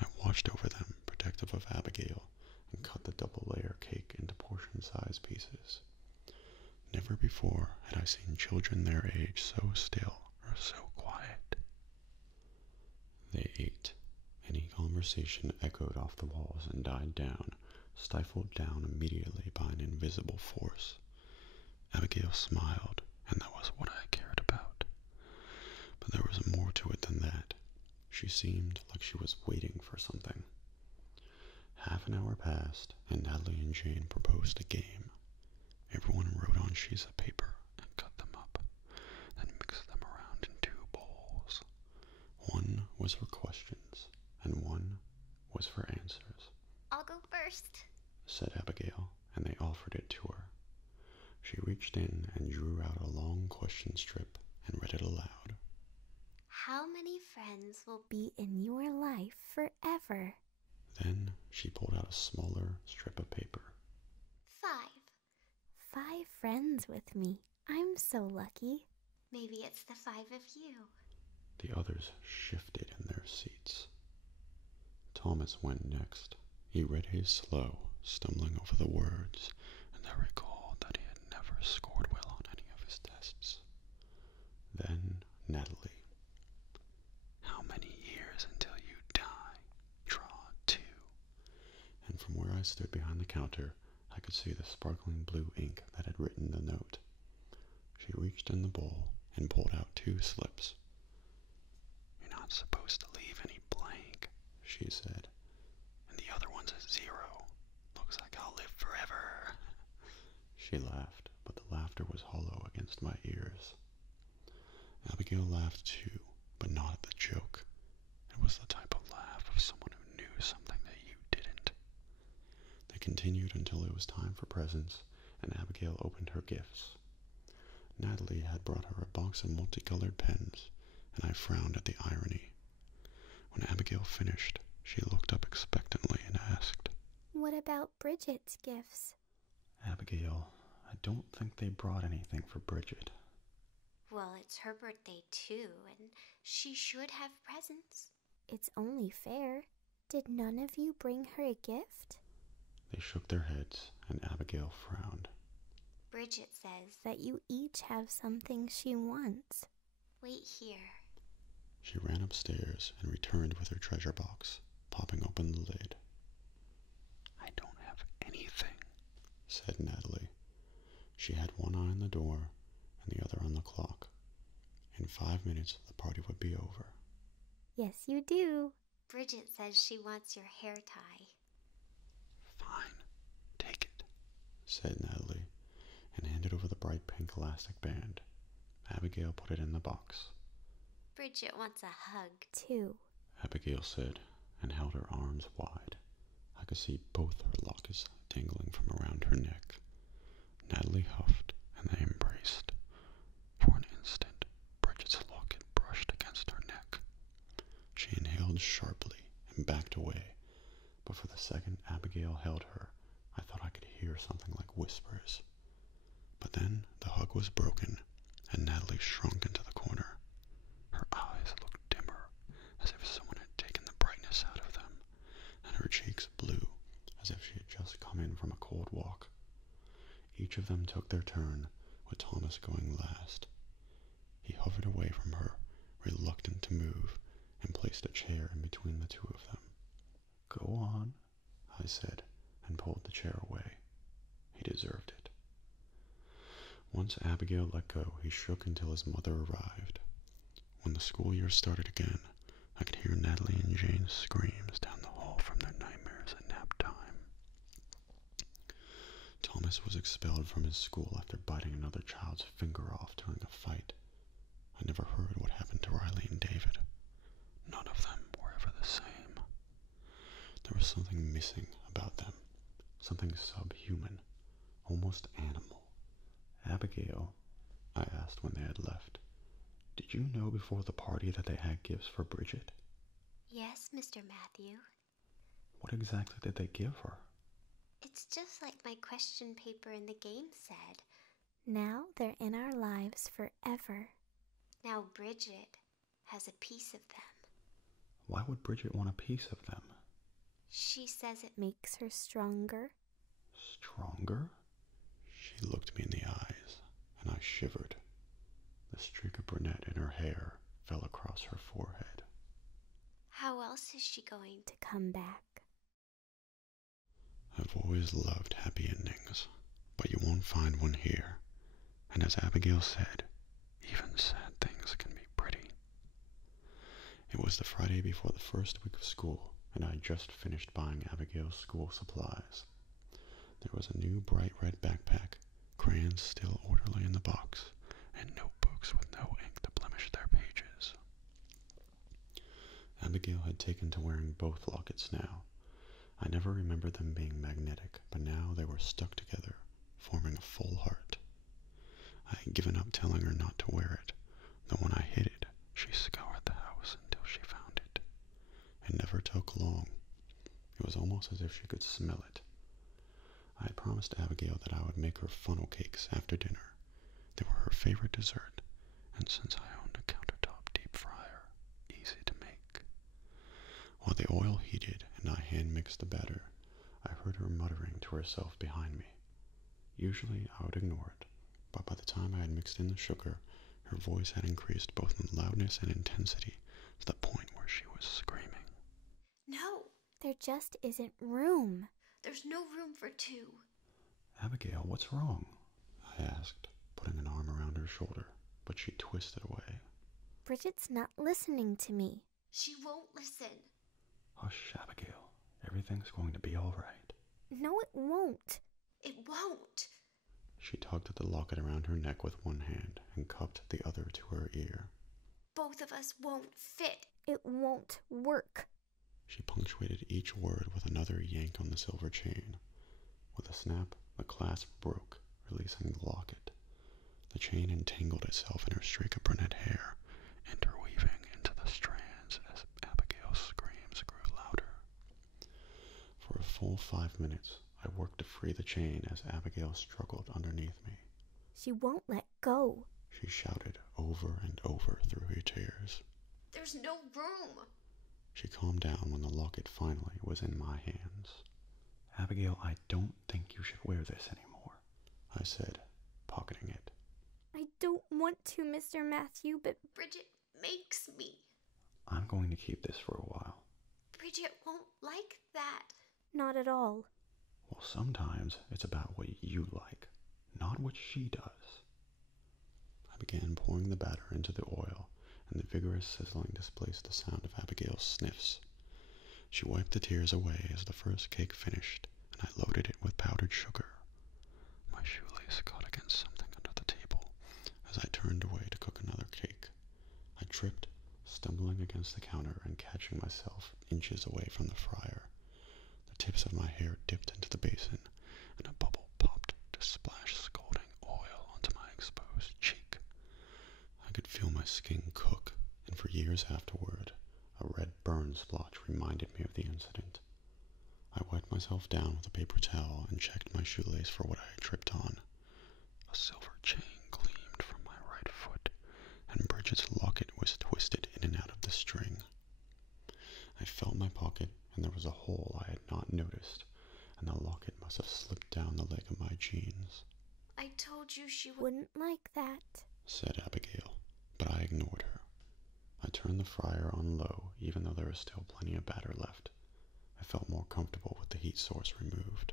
I watched over them, protective of Abigail, and cut the double-layer cake into portion-sized pieces. Never before had I seen children their age so still or so quiet. They ate. Any conversation echoed off the walls and died down, stifled down immediately by an invisible force. Abigail smiled, and that was what I cared about. But there was more to it than that. She seemed like she was waiting for something. Half an hour passed, and Natalie and Jane proposed a game. Everyone wrote on sheets of paper and cut them up, then mixed them around in 2 bowls. One was for questions, and one was for answers. I'll go first, said Abigail, and they offered it to her. She reached in and drew out a long question strip and read it aloud. How many friends will be in your life forever? Then she pulled out a smaller strip of paper. 5. 5 friends with me. I'm so lucky. Maybe it's the 5 of you. The others shifted in their seats. Thomas went next. He read his slow, stumbling over the words, and I recalled that he had never scored well on any of his tests. Then Natalie. How many years until you die? Draw 2. And from where I stood behind the counter, I could see the sparkling blue ink that had written the note. She reached in the bowl and pulled out 2 slips. You're not supposed to leave any blank, she said. And the other one's a 0. Looks like I'll live forever. She laughed, but the laughter was hollow against my ears. Abigail laughed too, but not at the joke. It was the type of laugh of someone who knew something that you didn't. They continued until it was time for presents, and Abigail opened her gifts. Natalie had brought her a box of multicolored pens, and I frowned at the irony. When Abigail finished, she looked up expectantly and asked, What about Bridget's gifts? Abigail, I don't think they brought anything for Bridget. Well, it's her birthday too, and she should have presents. It's only fair. Did none of you bring her a gift? They shook their heads, and Abigail frowned. Bridget says that you each have something she wants. Wait here. She ran upstairs and returned with her treasure box, popping open the lid. I don't have anything, said Natalie. She had one eye on the door and the other on the clock. In 5 minutes, the party would be over. Yes, you do. Bridget says she wants your hair tie. Fine, take it, said Natalie, and handed over the bright pink elastic band. Abigail put it in the box. Bridget wants a hug, too, Abigail said, and held her arms wide. I could see both her lockets dangling from around her neck. Natalie huffed, and they embraced. For an instant, Bridget's locket brushed against her neck. She inhaled sharply and backed away, but for the second Abigail held her, I thought I could hear something like whispers. But then the hug was broken, and Natalie shrunk into the corner. Her eyes looked dimmer, as if someone had taken the brightness out of them, and her cheeks blue, as if she had just come in from a cold walk. Each of them took their turn, with Thomas going last. He hovered away from her, reluctant to move, and placed placed a chair in between the two of them. Go on, I said, and pulled the chair away. He deserved it. Once Abigail let go, he shook until his mother arrived. When the school year started again, I could hear Natalie and Jane's screams down the hall from their nightmares at nap time. Thomas was expelled from his school after biting another child's finger off during a fight. I never heard what happened to Riley and David. None of them were ever the same. There was something missing about them, something subhuman, almost animal. Abigail, I asked when they had left, did you know before the party that they had gifts for Bridget? Yes, Mr. Matthew. What exactly did they give her? It's just like my question paper in the game said. Now they're in our lives forever. Now Bridget has a piece of them. Why would Bridget want a piece of them? She says it makes her stronger. Stronger? She looked me in the eyes, and I shivered. The streak of brunette in her hair fell across her forehead. How else is she going to come back? I've always loved happy endings, but you won't find one here. And as Abigail said, even sad things can be pretty. It was the Friday before the first week of school, and I had just finished buying Abigail's school supplies. There was a new bright red backpack, crayons still orderly in the box, and notebooks with no ink to blemish their pages. Abigail had taken to wearing both lockets now. I never remembered them being magnetic, but now they were stuck together, forming a full heart. I had given up telling her not to wear it, though when I hid it, she scoured the house until she found it. It never took long. It was almost as if she could smell it. I had promised Abigail that I would make her funnel cakes after dinner. They were her favorite dessert, and since I owned a countertop deep fryer, easy to make. While the oil heated and I hand-mixed the batter, I heard her muttering to herself behind me. Usually I would ignore it, but by the time I had mixed in the sugar, her voice had increased both in loudness and intensity to the point where she was screaming. No! There just isn't room. There's no room for two. Abigail, what's wrong? I asked, putting an arm around her shoulder, but she twisted away. Bridget's not listening to me. She won't listen. Hush, Abigail. Everything's going to be all right. No, it won't. It won't. She tugged at the locket around her neck with one hand and cupped the other to her ear. Both of us won't fit. It won't work. She punctuated each word with another yank on the silver chain. With a snap, the clasp broke, releasing the locket. The chain entangled itself in her streak of brunette hair, interweaving into the strands as Abigail's screams grew louder. For a full 5 minutes, I worked to free the chain as Abigail struggled underneath me. She won't let go, she shouted over and over through her tears. There's no room. She calmed down when the locket finally was in my hands. Abigail, I don't think you should wear this anymore, I said, pocketing it. I don't want to, Mr. Matthew, but Bridget makes me. I'm going to keep this for a while. Bridget won't like that. Not at all. Well, sometimes it's about what you like, not what she does. I began pouring the batter into the oil, and the vigorous sizzling displaced the sound of Abigail's sniffs. She wiped the tears away as the first cake finished, and I loaded it with powdered sugar. My shoelace caught against something under the table as I turned away to cook another cake. I tripped, stumbling against the counter and catching myself inches away from the fryer. The tips of my hair dipped into the basin, and a bubble popped to splash scalding oil onto my exposed cheek. I could feel my skin cook, and for years afterward, a red burn splotch reminded me of the incident. I wiped myself down with a paper towel and checked my shoelace for what I had tripped on. A silver chain gleamed from my right foot, and Bridget's locket was twisted in and out of the string. I felt my pocket, and there was a hole I had not noticed, and the locket must have slipped down the leg of my jeans. I told you she wouldn't like that, said Abigail, but I ignored her. I turned the fryer on low, even though there was still plenty of batter left. I felt more comfortable with the heat source removed.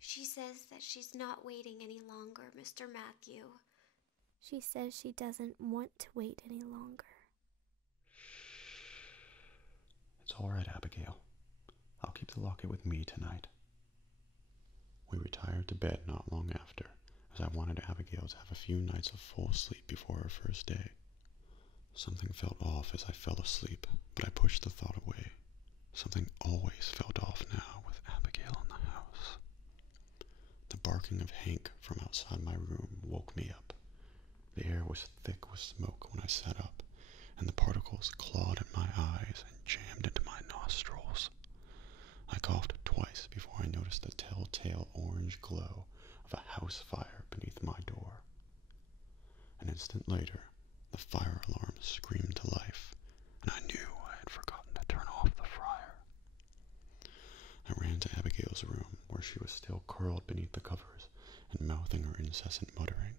She says that she's not waiting any longer, Mr. Matthew. She says she doesn't want to wait any longer. It's all right, Abigail. I'll keep the locket with me tonight. We retired to bed not long after, as I wanted Abigail to have a few nights of full sleep before her first day. Something felt off as I fell asleep, but I pushed the thought away. Something always felt off now with Abigail in the house. The barking of Hank from outside my room woke me up. The air was thick with smoke when I sat up, and the particles clawed at my eyes and jammed into my nostrils. I coughed twice before I noticed the telltale orange glow of a house fire beneath my door. An instant later, the fire alarm screamed to life, and I knew I had forgotten to turn off the fryer. I ran to Abigail's room, where she was still curled beneath the covers and mouthing her incessant muttering.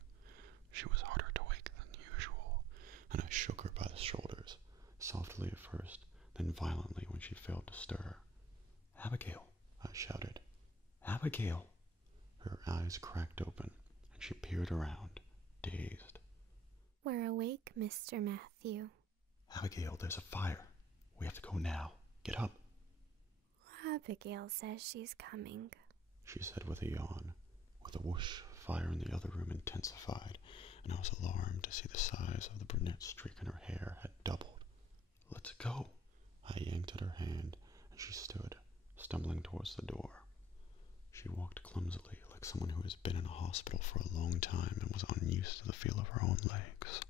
She was harder to wake than usual, and I shook her by the shoulders, softly at first, then violently when she failed to stir. "Abigail," I shouted. "Abigail!" Her eyes cracked open, and she peered around, dazed. "We're awake, Mr. Matthew." "Abigail, there's a fire. We have to go now. Get up." "Abigail says she's coming," she said with a yawn. With a whoosh, fire in the other room intensified, and I was alarmed to see the size of the brunette streak in her hair had doubled. "Let's go." I yanked at her hand, and she stood, stumbling towards the door. She walked clumsily, like someone who has been in a hospital for a long time and was unused to the feel of her own legs.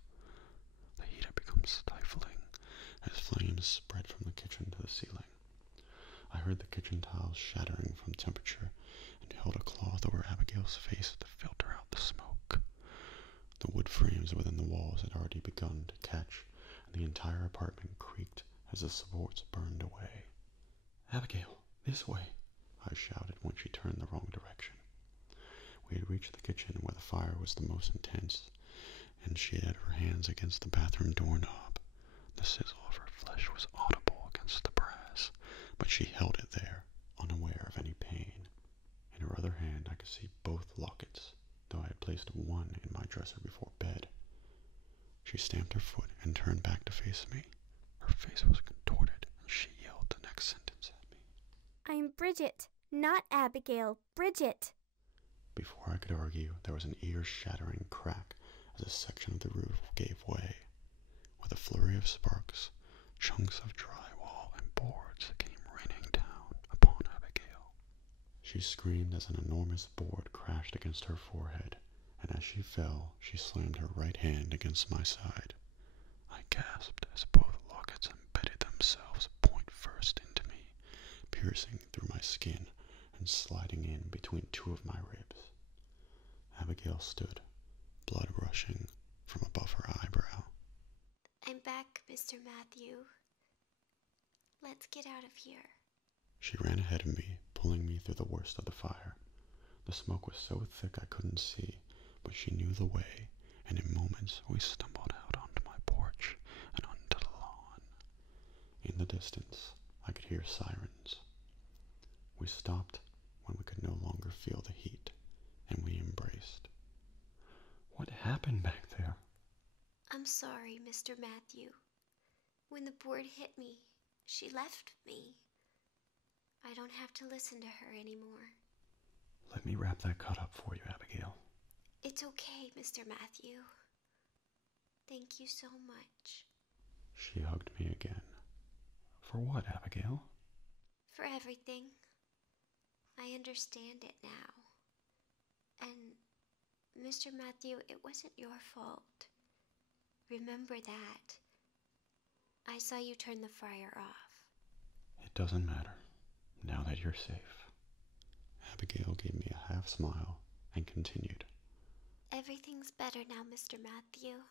The heat had become stifling as flames spread from the kitchen to the ceiling. I heard the kitchen tiles shattering from temperature and held a cloth over Abigail's face to filter out the smoke. The wood frames within the walls had already begun to catch, and the entire apartment creaked as the supports burned away. "Abigail, this way!" I shouted when she turned the wrong direction. We had reached the kitchen where the fire was the most intense, and she had her hands against the bathroom doorknob. The sizzle of her flesh was audible against the brass, but she held it there, unaware of any pain. In her other hand I could see both lockets, though I had placed one in my dresser before bed. She stamped her foot and turned back to face me. Her face was contorted, and she yelled the next sentence at me. "I'm Bridget, not Abigail. Bridget!" Before I could argue, there was an ear-shattering crack as a section of the roof gave way. With a flurry of sparks, chunks of drywall and boards came raining down upon Abigail. She screamed as an enormous board crashed against her forehead, and as she fell, she slammed her right hand against my side. I gasped as both lockets embedded themselves point first into me, piercing through my skin and sliding in between two of my ribs. Abigail stood, blood rushing from above her eyebrow. "I'm back, Mr. Matthew. Let's get out of here." She ran ahead of me, pulling me through the worst of the fire. The smoke was so thick I couldn't see, but she knew the way, and in moments we stumbled out onto my porch and onto the lawn. In the distance, I could hear sirens. We stopped when we could no longer feel the heat, and we embraced. "What happened back there?" "I'm sorry, Mr. Matthew. When the board hit me, she left me. I don't have to listen to her anymore." "Let me wrap that cut up for you, Abigail." "It's okay, Mr. Matthew. Thank you so much." She hugged me again. "For what, Abigail?" "For everything. I understand it now. And, Mr. Matthew, it wasn't your fault. Remember that. I saw you turn the fryer off." "It doesn't matter, now that you're safe." Abigail gave me a half smile and continued. "Everything's better now, Mr. Matthew.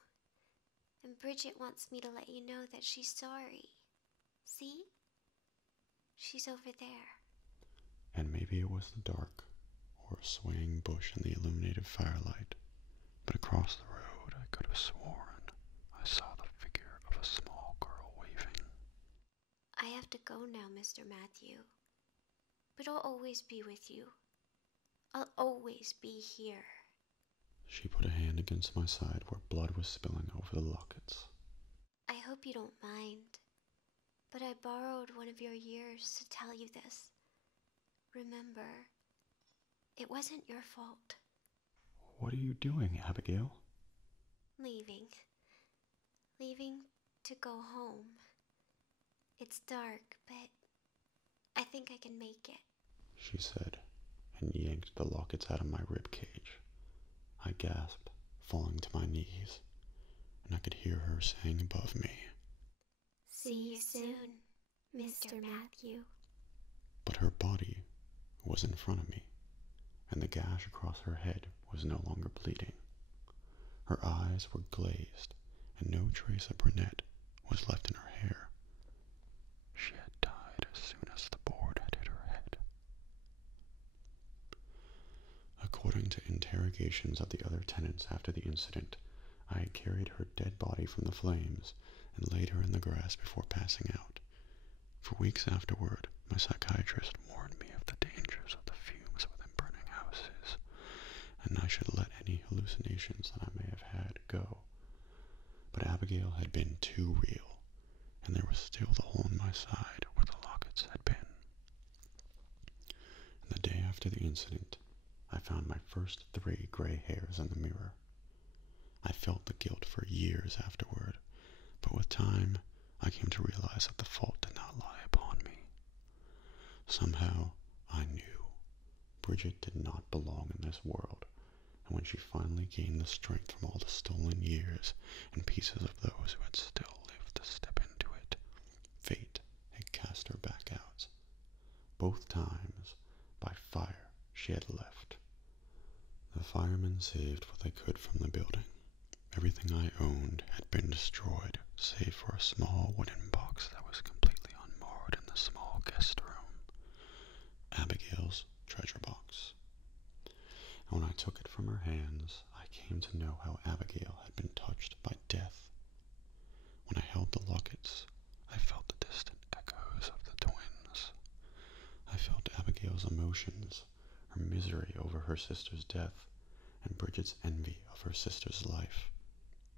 And Bridget wants me to let you know that she's sorry. See? She's over there." And maybe it was the dark, or a swaying bush in the illuminated firelight, but across the road I could have sworn I saw the figure of a small girl Mr. Matthew. But I'll always be with you. I'll always be here. She put a hand against my side where blood was spilling over the lockets. I hope you don't mind, but I borrowed one of your years to tell you this. Remember, it wasn't your fault. What are you doing, Abigail? Leaving. Leaving to go home. It's dark, but I think I can make it, she said, and yanked the lockets out of my rib cage. I gasped, falling to my knees, and I could hear her saying above me, "See you soon, Mr. Matthew." But her body was in front of me, and the gash across her head was no longer bleeding. Her eyes were glazed, and no trace of brunette was left in her hair. She had died as soon as the board had hit her head. According to interrogations of the other tenants after the incident, I had carried her dead body from the flames and laid her in the grass before passing out. For weeks afterward, my psychiatrist warned me of the dangers of the fumes within burning houses, and I should let any hallucinations that I may have had go. But Abigail had been too real, and there was still the hole in my side where the lockets had been. And the day after the incident, I found my first 3 gray hairs in the mirror. I felt the guilt for years afterward, but with time, I came to realize that the fault did not lie upon me. Somehow, I knew Bridget did not belong in this world, and when she finally gained the strength from all the stolen years and pieces of those who had still lived to step into it, fate had cast her back out. Both times, by fire, she had left. The firemen saved what they could from the building. Everything I owned had been destroyed, save for a small wooden box that was completely unmoored in the small guest room. Abigail's treasure box. And when I took it from her hands, I came to know how Abigail had been touched by death. When I held the lockets, I felt the distant echoes of the twins. I felt Abigail's emotions, her misery over her sister's death, and Bridget's envy of her sister's life.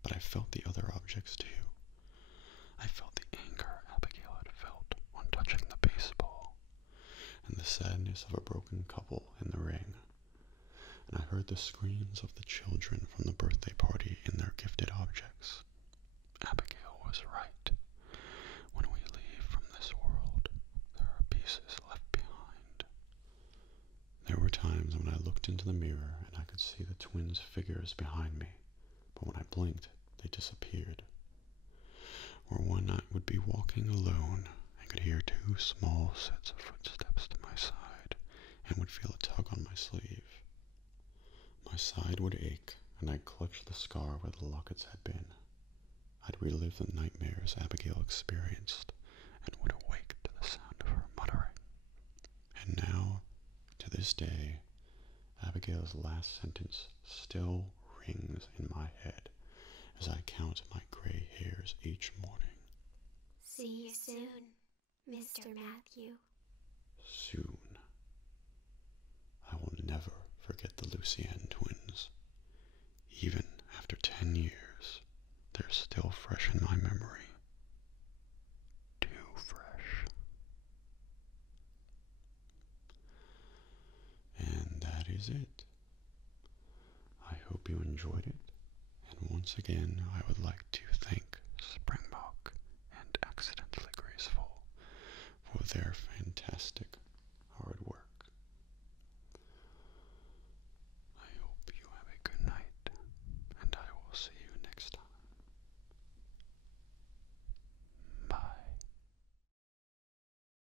But I felt the other objects too. I felt the anger Abigail had felt on touching the baseball, and the sadness of a broken couple in the ring. And I heard the screams of the children from the birthday party in their gifted objects. Abigail was right. When we leave from this world, there are pieces left behind. There were times when I looked into the mirror and I could see the twins' figures behind me, but when I blinked, they disappeared. Or one I would be walking alone and could hear 2 small sets of footsteps to my side and would feel a tug on my sleeve. My side would ache, and I'd clutch the scar where the lockets had been. I'd relive the nightmares Abigail experienced, and would awake to the sound of her muttering. And now, to this day, Abigail's last sentence still rings in my head as I count my gray hairs each morning. "See you soon, Mr. Matthew." Soon. I will never forget the Lucienne Twins. Even after 10 years, they're still fresh in my memory. Too fresh. And that is it. I hope you enjoyed it. And once again, I would like to thank Springbok